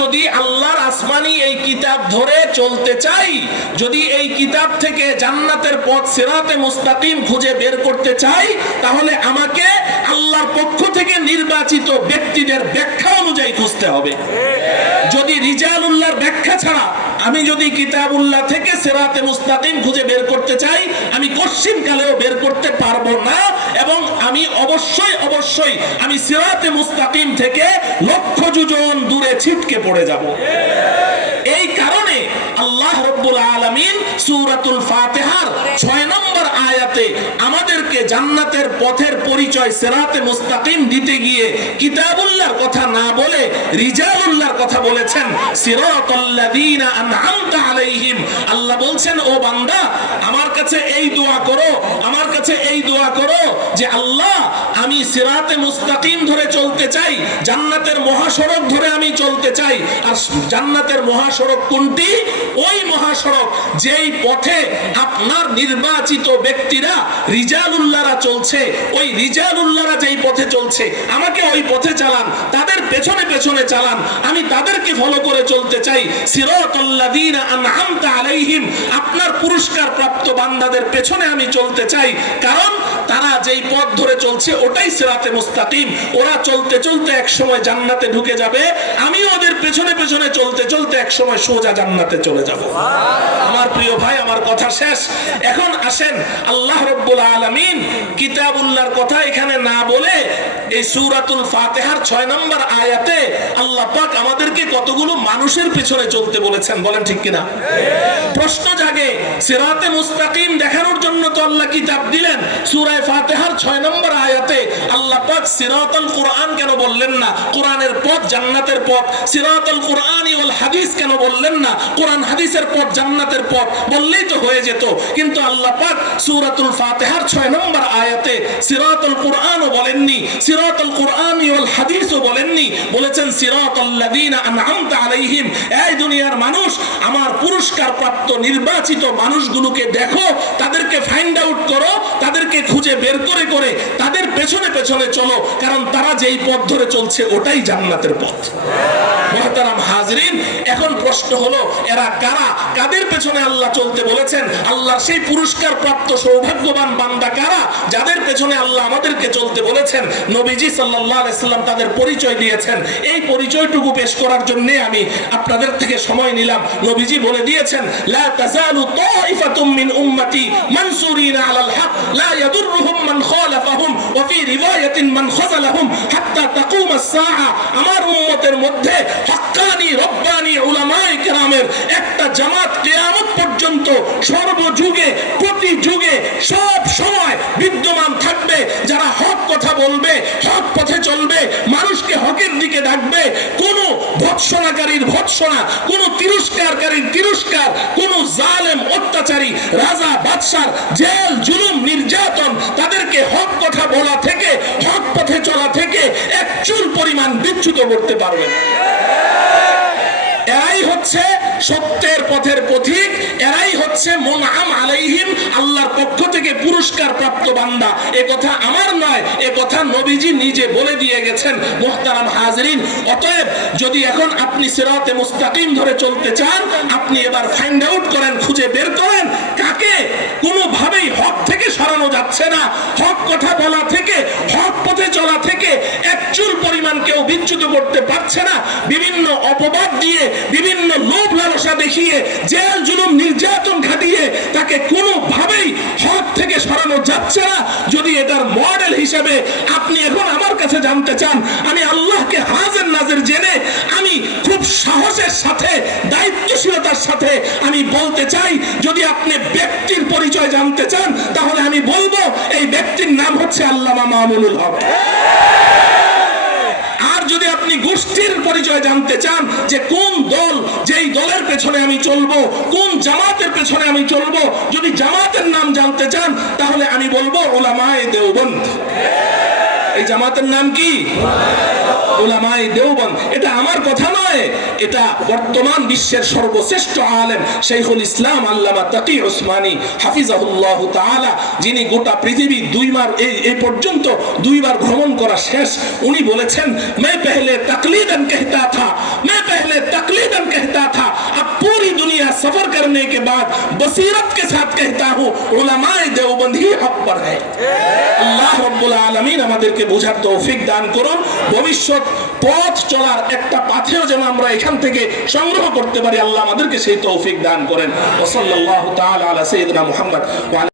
যদি আল্লাহর আসমানি এই কিতাব ধরে চলতে চাই, যদি এই কিতাব থেকে জান্নাতের পথ সিরাতে মুস্তাকিম খুঁজে বের করতে চাই, তাহলে আমাকে আল্লাহর পক্ষ থেকে নির্বাচিত ব্যক্তিদের ব্যাখ্যা অনুযায়ী খুঁজতে হবে। যদি রিজালুল্লাহর ব্যাখ্যা ছাড়া আমি যদি কিতাবুল্লাহ থেকে সিরাতে মুস্তাকিম খুঁজে বের করতে চাই, আমি কশ্চিনকালেও বের করতে পারবো না, এবং আমি অবশ্যই আমি সিরাতে মুস্তাকিম থেকে লক্ষ যোজন দূরে ছিটকে পড়ে যাব। এই কারণে আল্লাহ রাব্বুল আলামিন সূরাতুল ফাতিহার 6 নম্বর আয়াতে আমাদেরকে জান্নাতের পথের পরিচয় সিরাতে মুস্তাকিম দিতে গিয়ে কিতাবুল্লাহর কথা না বলে রিজালুল্লাহর কথা বলেছেন। সিরাতাল্লাযীনা আন'আমতা আলাইহিম, আল্লাহ বলছেন ও বান্দা আমার কাছে এই দোয়া করো, আমার কাছে এই দোয়া করো যে আল্লাহ আমি সিরাতে মুস্তাকিম ধরে চলতে চাই, জান্নাতের মহাসড়ক ধরে আমি চলতে চাই। আর জান্নাতের মহাসড়ক কোনটি? ওই মহাসড়ক যেই পথে আপনার নির্বাচিত ব্যক্তিরা রিজালুল্লাহরা চলছে, ওই রিজালুল্লাহরা যেই পথে চলছে আমাকে ওই পথে চালান, তাদের পেছনে পেছনে চালান, আমি তাদেরকে ফলো করে চলতে চাই। সিরাতাল্লাযীনা আন'আমতা আলাইহিম, আপনার পুরস্কার প্রাপ্ত বান্দাদের পেছনে আমি চলতে চাই, কারণ তারা যেই পথ ধরে চলছে ওটাই সিরাতে মুস্তাকিম। ওরা চলতে চলতে এক সময় জান্নাতে ঢুকে যাবে, আমি ওদের পেছনে পেছনে চলতে চলতে এক সময় সোজা জান্নাতে চলে যাব। আমার প্রিয় ভাই, আমার কথা শেষ। এখন আসেন আল্লাহ রাব্বুল আলামিন কিতাবুল্লাহর কথা এখানে না বলে এই সূরাতুল ফাতিহার 6 নম্বর আয়াতে আল্লাহ পাক আমাদেরকে কতগুলো মানুষের পেছনে চলতে বলেছেন, বলেন ঠিক কিনা? প্রশ্ন জাগে, সিরাতে মুস্তাকিম দেখানোর জন্য তো আল্লাহ কিতাব দিলেন, সূরা ফাতিহার 6 নম্বর আয়াতে আল্লাহ পাক সিরাতাল কুরআন কেন বললেন না? কোরআনের পথ জান্নাতের পথ। সিরাতাল কুরআনি ওয়াল হাদিস কেন বললেন না? কোরআন হাদিসের পথ জান্নাতের পথ বললেই তো হয়ে যেত। কিন্তু আল্লাহ পাক সূরাতুল ফাতিহার 6 নম্বর আয়াতে সিরাতাল কুরআনও বলেননি, সিরাতাল কুরআনি ওয়াল হাদিসও বলেননি, বলেছেন সিরাতাল্লাযীনা আন'আমতা আলাইহিম। এই দুনিয়ার মানুষ, আমার পুরস্কার প্রাপ্ত নির্বাচিত মানুষগুলোকে দেখো, তাদেরকে ফাইন্ড আউট করো, তাদেরকে খুঁজে বের করে করে তাদের পেছনে পেছনে চলো, কারণ তারা যেই পথ ধরে চলছে ওটাই জান্নাতের পথ। মুহতারাম হাজরিন, এখন প্রশ্ন হলো এরা কারা? কাদের পেছনে আল্লাহ চলতে বলেছেন? আল্লাহর সেই পুরস্কার প্রাপ্ত সৌভাগ্যবান বান্দা কারা যাদের পেছনে আল্লাহ আমাদেরকে চলতে বলেছেন? নবীজি সাল্লাল্লাহু আলাইহি সাল্লাম তাদের পরিচয় দিয়েছেন। এই পরিচয়টুকু পেশ করার জন্য আমি আপনাদের থেকে সময় নিলাম। নবীজি বলে দিয়েছেন, লা তাযালু তাইফাতুম মিন উম্মতি মানসুরিনা আলাল হক লা ইয়াদুররুহুম মান খালাফাহুম ওয়া ফি রিওয়ায়াতিন মান খাযালাহুম হাত্তা তাকুমাস সাআ। আমার উম্মতের মধ্যে হক্কানি রব্বানি উলামায়ে কেরামের একটা জামাত কিয়ামত পর্যন্ত সর্বযুগে প্রতি যুগে সব সময় বিদ্যমান থাকবে, যারা হক কথা বলবে, হক পথে চলবে, মানুষকে হকের দিকে ডাকবে। কোন ভৎসনাকারীর ভৎসনা, কোন তিরস্কারকারীর তিরস্কার, কোন জালেম অত্যাচারী রাজা বাদশার জেল জুলুম নির্যাতন তাদেরকে হক কথা বলা থেকে, হক পথে চলা থেকে এক চুল পরিমাণ বিচ্যুত করতে পারবে না। এরাই হচ্ছে সত্যের পথের পথিক, এরাই হচ্ছে মুনআম আলাইহিম, আল্লাহর পক্ষ থেকে পুরস্কার প্রাপ্ত বান্দা। এ কথা আমার নয়, এ কথা নবীজি নিজে বলে দিয়ে গেছেন। মুহতারাম হাজরিন, অতএব যদি এখন আপনি সিরাতে মুস্তাকিম ধরে চলতে চান, আপনি এবার ফাইন্ড আউট করেন, খুঁজে বের করেন কাকে কোনোভাবেই হক থেকে সরানো যাচ্ছে না। হক কথা বলা থেকে, হক পথে চলা থেকে এক চুল পরিমাণ কেউ বিচ্যুত করতে পারছে না। বিভিন্ন অপবাদ দিয়ে, বিভিন্ন লোভ লালসা দেখিয়ে, জেল জুলুম নির্যাতন খাটিয়ে তাকে কোনোভাবেই হক থেকে সরানো যাচ্ছে না। যদি এটার মডেল হিসেবে আপনি এখন আমার কাছে জানতে চান, আমি আল্লাহকে হাজির নাজির জেনে আমি খুব সাহসের সাথে, দায়িত্বশীলতার সাথে আমি বলতে চাই, যদি আপনি ব্যক্তির পরিচয় জানতে চান তাহলে আমি বলবো এই ব্যক্তির নাম হচ্ছে আল্লামা মামুনুল হক। আর যদি আপনি গোষ্ঠীর পরিচয় জানতে চান যে কোন দল, যেই দলের পেছনে আমি চলবো, কোন জামাতের পেছনে আমি চলবো, যদি জামাতের নাম জানতে চান তাহলে আমি বলবো উলামায়ে দেওবন্দ। এই জামাতের নাম কি? উলামায়ে দেওবন্দ। এটা আমার কথা নয়, এটা বর্তমান বিশ্বের সর্বশ্রেষ্ঠ আলেম শাইখুল ইসলাম আল্লামা তাকি উসমানী হাফিজাহুল্লাহ তাআলা, যিনি গোটা পৃথিবী এই পর্যন্ত 2 বার ভ্রমণ করা শেষ, উনি বলেছেন, मैं पहले तकलीदन कहता था, मैं पहले कहता था, अब पूरी दुनिया सफर करने के बाद बसीरत के साथ कहता हूँ, उलमाए देवबंद ही हक पर है। আল্লাহ রাব্বুল আলামিন আমাদেরকে বোঝার তৌফিক দান করুন। ভবিষ্যৎ পথ চলার একটা পাথেও যেন আমরা এখান থেকে সংগ্রহ করতে পারি, আল্লাহ আমাদেরকে সেই তৌফিক দান করেন। ওয়া সাল্লাল্লাহু তাআলা আলা সাইয়্যিদিনা মুহাম্মদ ওয়া